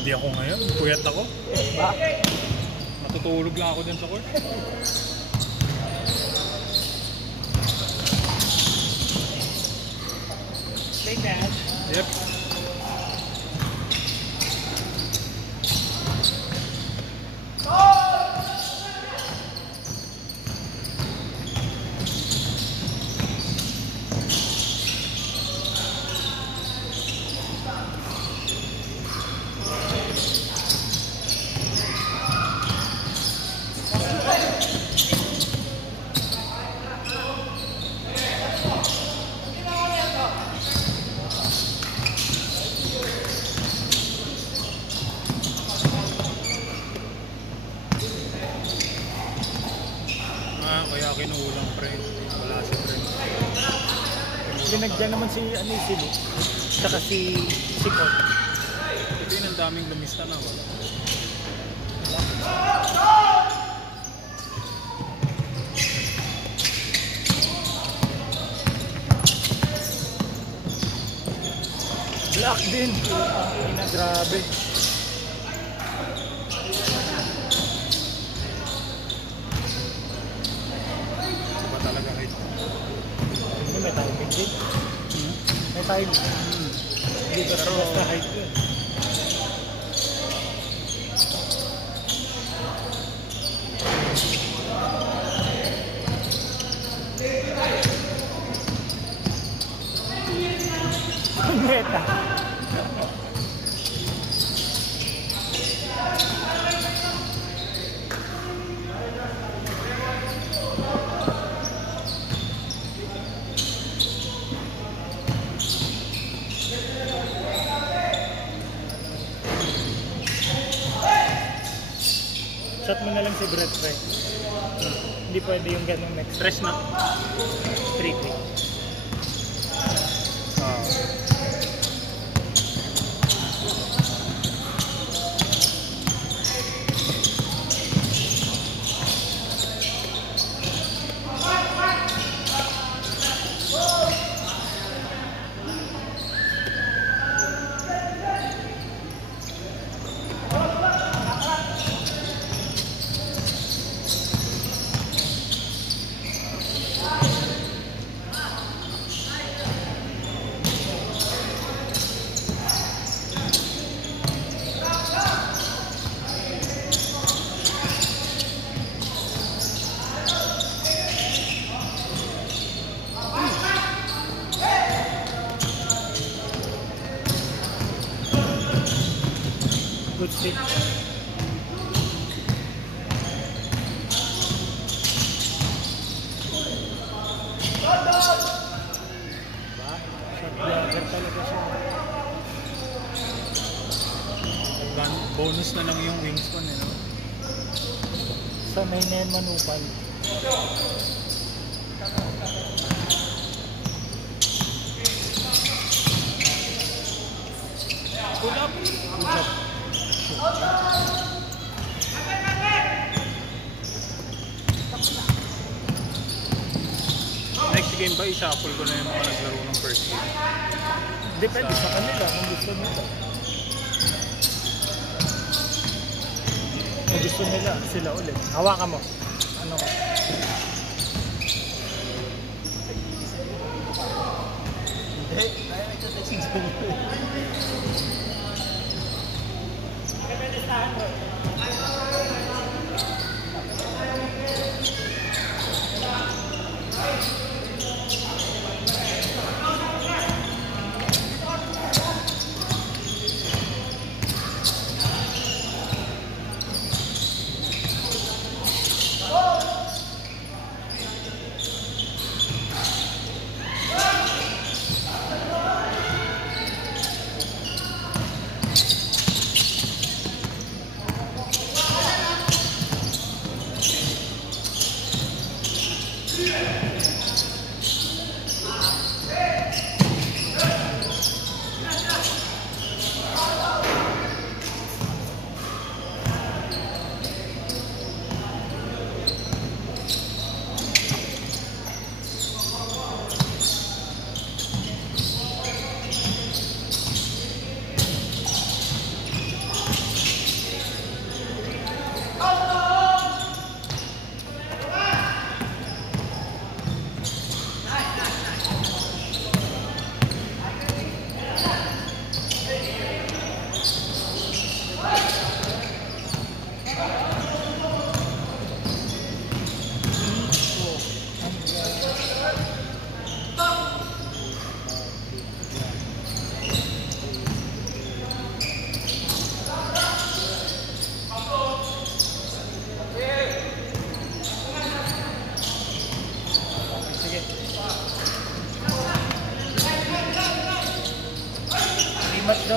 Hindi ako ngayon, puyat ako. Bakit? Matutulog lang ako dun sa court. Play that. Yep. Kaya kinuulang pre, wala si pre. Binagyan naman si si Luke, tsaka si Kot. Hindi ang daming lumista na wala. Black din. Grabe. May timing din. May timing. Hindi ba pero basta height yun. Meta. Shot mo na lang si Brett, pre. Hindi pwede yung ganun next. Stress na. 3-3. Good stick. Bonus na lang yung wingspan eh, no? Sanay na yan manupal. Pull up. Good job. Next game ba, i-shuffle ko na yung mga naglaro ng first game? Depende sa kanila kung gusto nila. Kung gusto nila, sila ulit. Hawakan mo. Ano ka? Hindi. Ayaw nagsasasin sa inyo. Pwede stahan mo.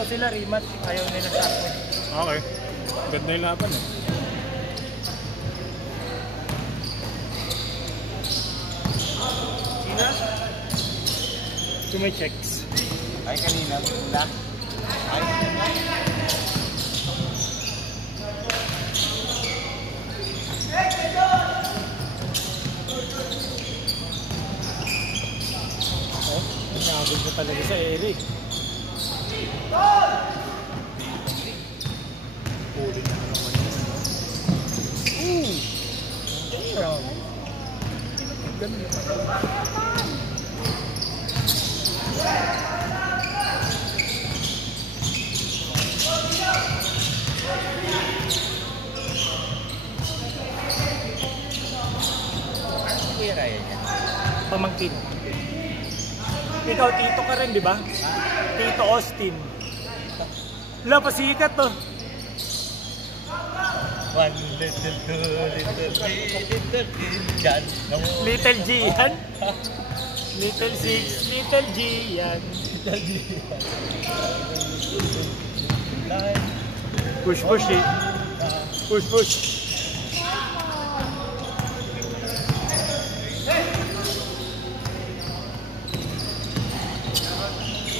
daw sila rematch, ayaw nila sa akin. Okay. Ganda yung laban eh. Sina? To my checks. Ay, kanina, wala. Ay, Oh, nabog na talaga sa Eric. Huli na naman yun. Damn. Ganda. ano kuya Ryan yan? Pamangkin. Ikaw, Tito ka rin, di ba? Tito Austin. Wala, pasikat to. One little, two little, three little, dyan. Little G yan. Little Six, Little G yan. Push, push eh. Push, push.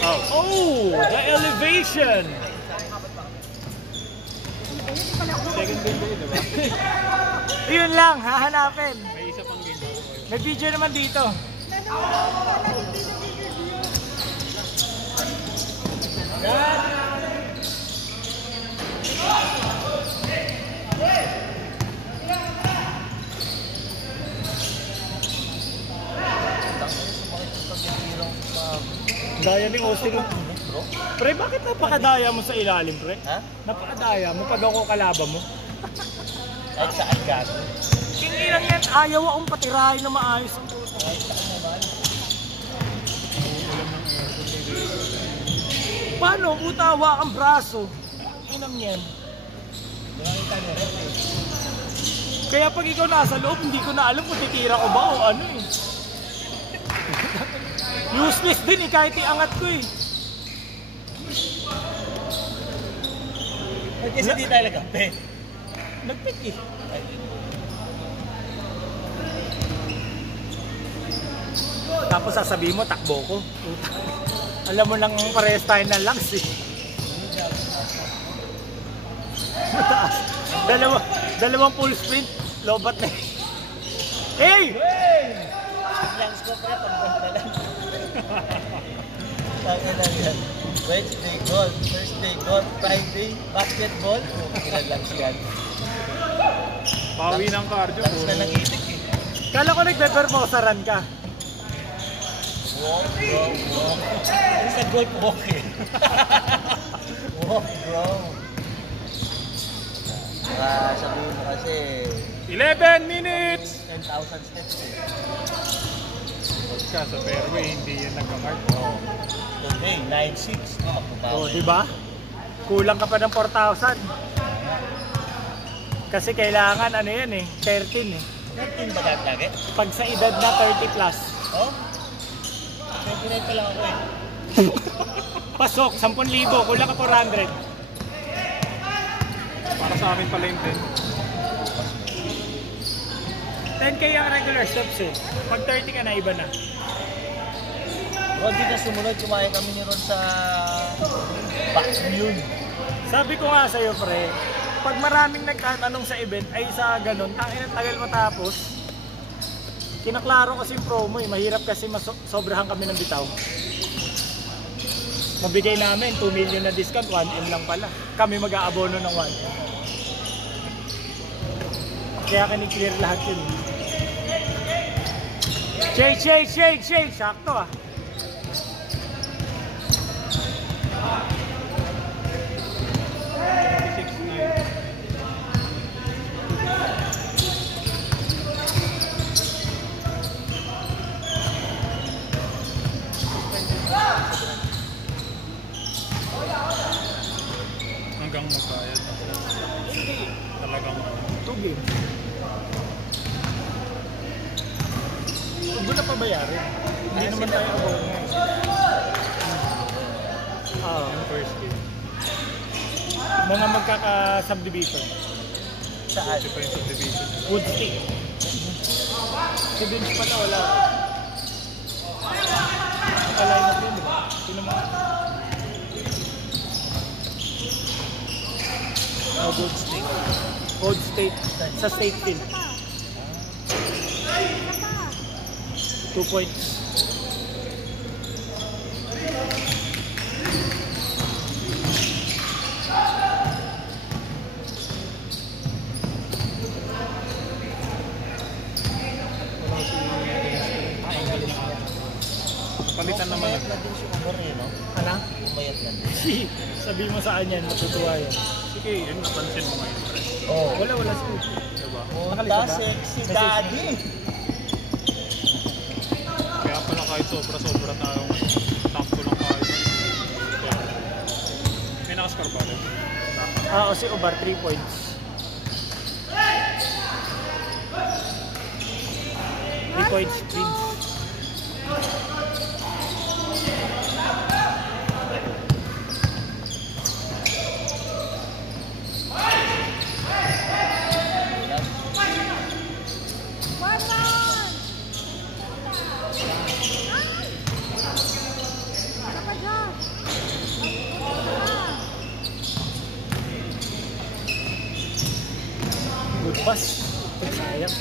Oh, the elevation. Second game ba yun, diba? Yun lang, hahanapin. May isa pang game ako. May video naman dito. Daya ni Austin. Pre, bakit napakadaya mo sa ilalim, pre? Ha? Napakadaya mo pag ako kalaban mo. Kahit saan gato. Hindi lang yan, ayaw akong patirahin na maayos ang puto. Kahit saan naman. Paano? Utawa ang braso. Inang yan. Nakita niya rin eh. Kaya pag ikaw nasa loob, hindi ko na alam kung titira ko ba o ano eh. Useless din eh, kahit iangat ko eh. Ba't kasi di tayo nagkape? Nagpit eh. Tapos sasabihin mo, takbo ko. Alam mo lang parehas tayo na langs eh. Dalawang full sprint, lobat na eh. Hey! Langs ko pa pag lang. Tangin lang yan. Wednesday golf, Thursday golf, Friday basketball. Ilan lang yan. Pawi ng cardio. Langs na nangitik eh. Kala ko nagbe-permosaran ka. Walk, bro, walk. Yung sa golf walk eh. Walk, bro. Sabihin mo kasi 11 minutes! 10,000 steps eh. Pagka sa fairway, hindi yan nagka-mark. Today, 9,600. Oh, di ba? Kulang ka pa ng 4,000. Kasi kailangan ano yan eh, 13 eh. 13 ba lahat lagi? Pag sa edad na 30 plus. Oh? 29 pa lang ako eh. Pasok, 10,000, kulang ka 400. Para sa amin pala yung 10k ang regular steps eh. Pag 30 ka na, iba na. Hindi na sumunod, kumain kami ni Ron sa Backmune. Sabi ko nga sa'yo, pre, pag maraming nagtatanong sa event ay sa ganun, tangin ang tagal matapos. Kinaklaro kasi yung promo eh, mahirap kasi sobrahan kami ng bitaw. Mabigay namin 2 million na discount, 1M lang pala. Kami mag-aabono ng 1M. Kaya kiniklear lahat yun. Shake! Sakto ah. hanggang magbayad. Talagang Tubig. Huwag mo na pabayarin. Hindi naman tayo abono. yung first game. Mga magkaka-subdivision. Saan? Kasi pa yung subdivision. Woodstick. Si Vince pala wala. Nakaline up yun, di ba? Sino mo? Woodstick. Gold State. Sa State Field. 2 points. Palitan naman Umayat na din si Umar eh, no? Ano? Umayat na din. Sabi mo saan yan, matutuwa yan. Sige, yun napansin mo ngayon, pre. Oo. Wala school. Diba? Punta, sexy daddy. Kaya pala kahit sobra-sobra tayo ngayon. Sakto lang kahit. May nakascore ba rin? Ah, o si Ubar, 3 points. 3 points, Vince. Good pass. Sayang.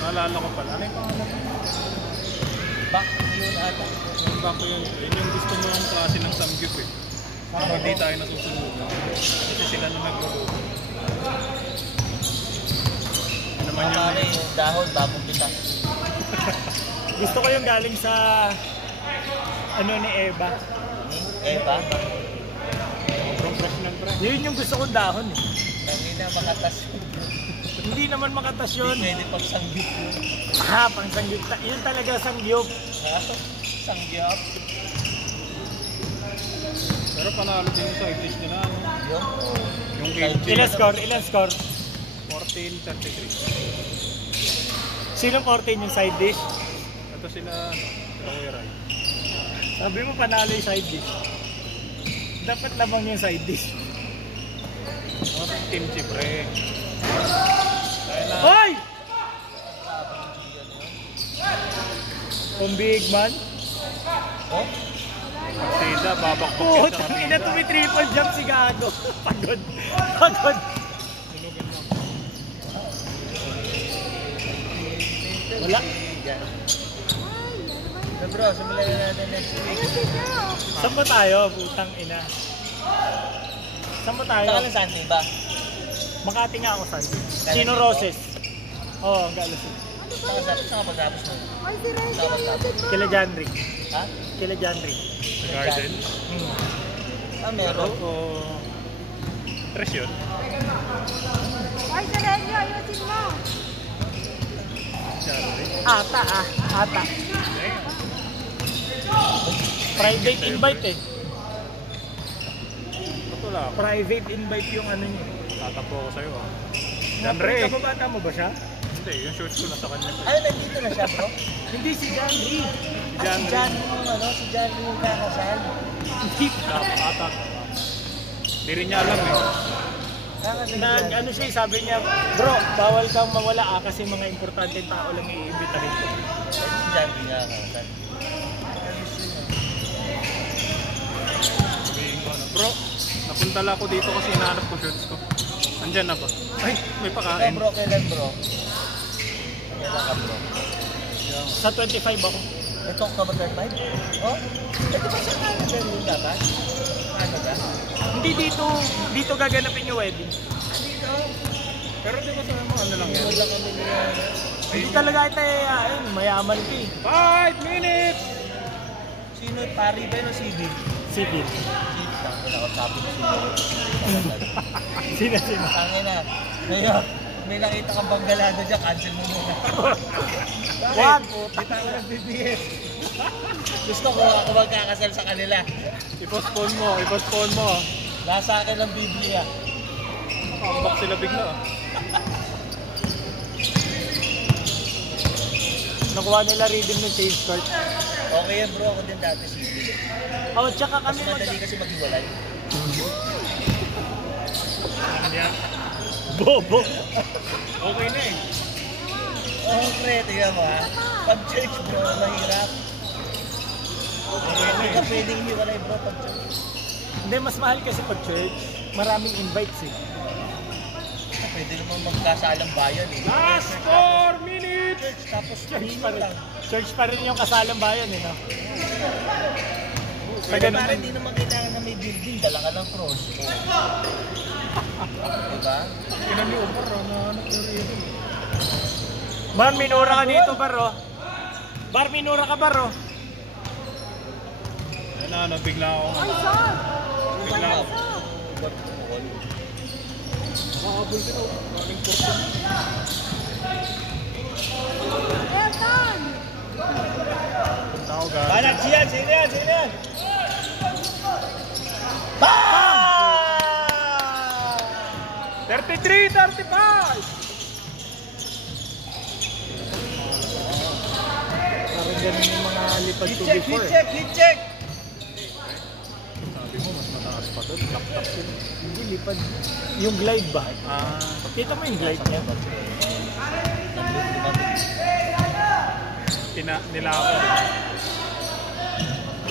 Naalala ko pala. Ano yung pangalan? Back yun ata. Yung back ko yun. Yun yung gusto mo yung klase ng samgyup eh. Pero hindi tayo nasusunod. Kasi sila na nagluluto. Ano naman yun? Makakari yung dahon, bagong pitas. Gusto ko yung galing sa ano ni Eva. Eva, Sobrang fresh ng pre. Yun yung gusto kong dahon eh. hindi na makatas yun. Hindi naman makatas yun. Hindi pwede pag sanggip yun. Ah, pang sangyup. Yun talaga sangyup. Ha? Sanggip? Pero panalo din yung side dish nila. Ano? Yun? Yung kimchi. Ilan score? Ilan score? 14-33. Sino 14 yung side dish? Ito sila, sila Kuya Rai. Sabi mo panalo yung side dish. Dapat lamang yung side dish. Kimchi pre. Dahil na, Hoy! Kung big man. Oh? partida, babakbak Oo, yan sa tangina kapila. tumi-triple jump si Gago. Pagod. Pagod. Sunugin lang. Wala. So bro, simulan na natin next week. Saan ba tayo? Putang ina. Saan ba tayo? Saka lang Sunday ba? Makati nga ako sa'yo. Chino Roses. Oo, ang galas. Saka pagtapos mo. Ay, si Reggie, ayusin mo. Kila Janry. Ha? Kila Janry. Garden. Ah, Pero, meron. tres yun. Ay, si Reggie, ayusin mo. Saturday. Ata ah. Ata. Damn. Private invite eh. Ba't wala ako? Private invite yung ano niya. Tatampo ako sa'yo ah. Janre. Kababata mo ba siya? Hindi, yung shorts ko nasa kanya. Ay, nandito na siya bro? Hindi si Janry. Si Janre. John yung ano, si John yung kakasal. Hindi. Ata. Hindi rin niya alam eh. Kakasal Nag John. ano siya, sabi niya, bro, bawal kang mawala ah kasi mga importanteng tao lang iimbita rito. Si John yung kakasal. Bro, napunta lang ako dito kasi hinahanap ko shorts ko. Andyan na ba? Ay, may Ikaw pakain. bro, kailan bro? Kailan ka bro? Sa 25 ako. Ito October 25? Oh? Ito ba sa Canada yung dapat? Canada? Hindi dito gaganapin yung wedding. Dito? Pero di ba sabi mo, ano lang yan? Wala kami nila. Hindi talaga ito mayaman ito eh. 5 minutes! Sino? Pari ba yun o CD? Sige. Wala ko sabi ko sino. Sino? Tangin na. Ngayon, may nakita kang banggalado dyan, cancel mo muna. Wag! Di tayo nagbibigay. Gusto ko ako magkakasal sa kanila. I-postpone mo. Nasa akin ang Biblia. Pakbak sila bigla ah. Nakuha nila rhythm ng change court. Okay yan bro, ako din dati civil. Oh, tsaka Mas kami madali kasi maghiwalay. Ano yan? Bobo. Okay na eh. Oo, pre, tingnan mo ha. Pag church bro, mahirap. Hindi ka pwedeng hiwalay bro pag church. Hindi, mas mahal kasi pag church. Maraming invites eh. Pwede naman magkasalang bayan eh. Last 4 minutes! Church, tapos Church pa rin. lang. Church pa rin yung kasalang bayan eh, no? Sa Pwede ganun pa rin, hindi naman kailangan na may building. Dala ka lang cross. Diba? Inan ni Omar, nahanap na rin. Bar, minura ka dito, Baro. Bar, minura ka, Baro. Ano, bigla ako. Ay, son! Bigla ako. Ba't bukol? Nakahabol din ako. Galing portion. Elton! Punta ako galing. Balat siya! Sino yan? Sino yan? Bam! 33-35! Parang ganun yung mga lipad Hit to check! before. Hit check! Hit check! Sabi mo, mas mataas pa doon. Laptop yun. Hindi, lipad. Yung glide ba? Ah, Kita mo yung glide niya? nilakad.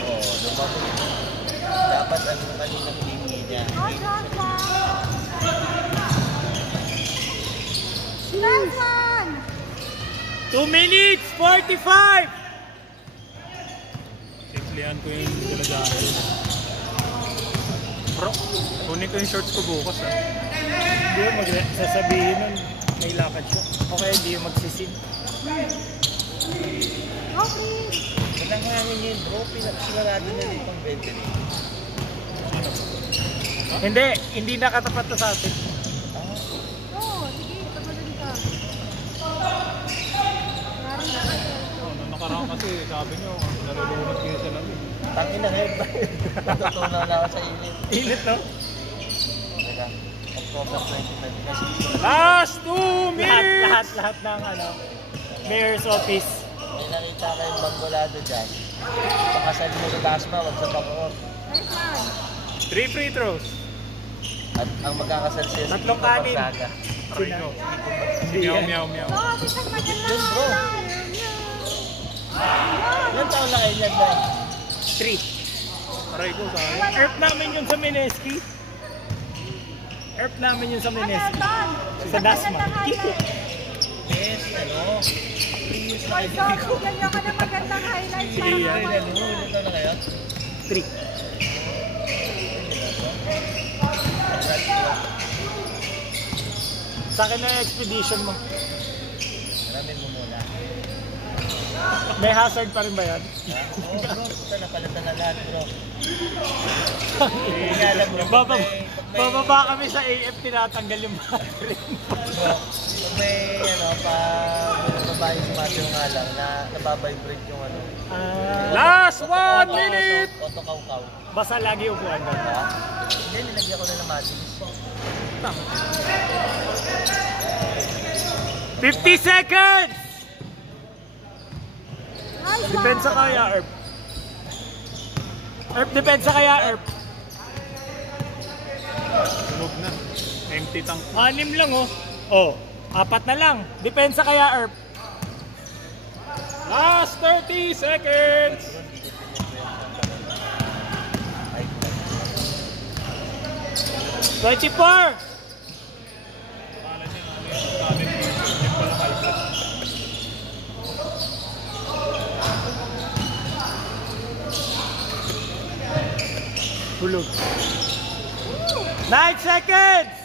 Oo, lumabot. Dapat ano kaninang tingin niya. Hot, hot, hot! Nelson! 2 minutes, 45! Siklihan ko yung daladahan. Bro, kunin ko yung shorts ko bukas ah. Hindi mo sasabihin nun, may lakad siya. O kaya hindi yung magsisin. Okay! Matang namin yun bro, pinagsigurado na rin pang ventilate. Hindi nakatapat to sa atin. Oo, sige, tagalin ka. Yari na kayo. Nung nakaraan kasi, sabi nyo, nalulunod kayo sa lamig. Tangin na ngayon ba? Natutunan na ako sa init. Init, no? Teka, October 25 kasi. Last 2 minutes! Lahat ng mayor's office. May nakita kayong bangolado dyan. Pakasal mo sa Dasma, wag sa Bacoor. Nice one! 3 free throws. At ang magkakasal siya sa Tatlong kanin. Gonzaga. Rico. Hindi Meow, yan. meow, meow. Oo, isang maganda. Yun, bro. Ilan taon na kayo yan, Day? 3. Aray ko, sayang. Earth namin yun sa Mineski. Earth namin yun sa Mineski. Sa Dasma. Kiko. Yes, ano? 3 years na Ay, kayo. son, bigyan niyo ka ng magandang highlights para Ilan, naman. ilan taon na kayo? 3. Sa akin na yung expedition mo. Maraming mo muna. May hazard pa rin ba yan? Oo, bro. Puta, napalitan na lahat, bro. Hindi nga alam, bro. Bababa kami sa AF, tinatanggal yung battery. Bro, pag may, ano, babae si Matthew nga lang, na nababibrate yung ano. Last 1 minute! Auto-kaw-kaw. Basta lagi upuan doon. Ha? Hindi, nilagyan ko na ng Matthew. 50 seconds! Nice one! Depensa kaya, Erp. Erp, depensa kaya, Erp. Sunog na. Empty tank. 6 lang, oh. Oh, 4 na lang. Depensa kaya, Erp. Last 30 seconds! Ay, 24! Akala niya, ano yung talent dito. Yung pala high blood. Hulog. 9 seconds!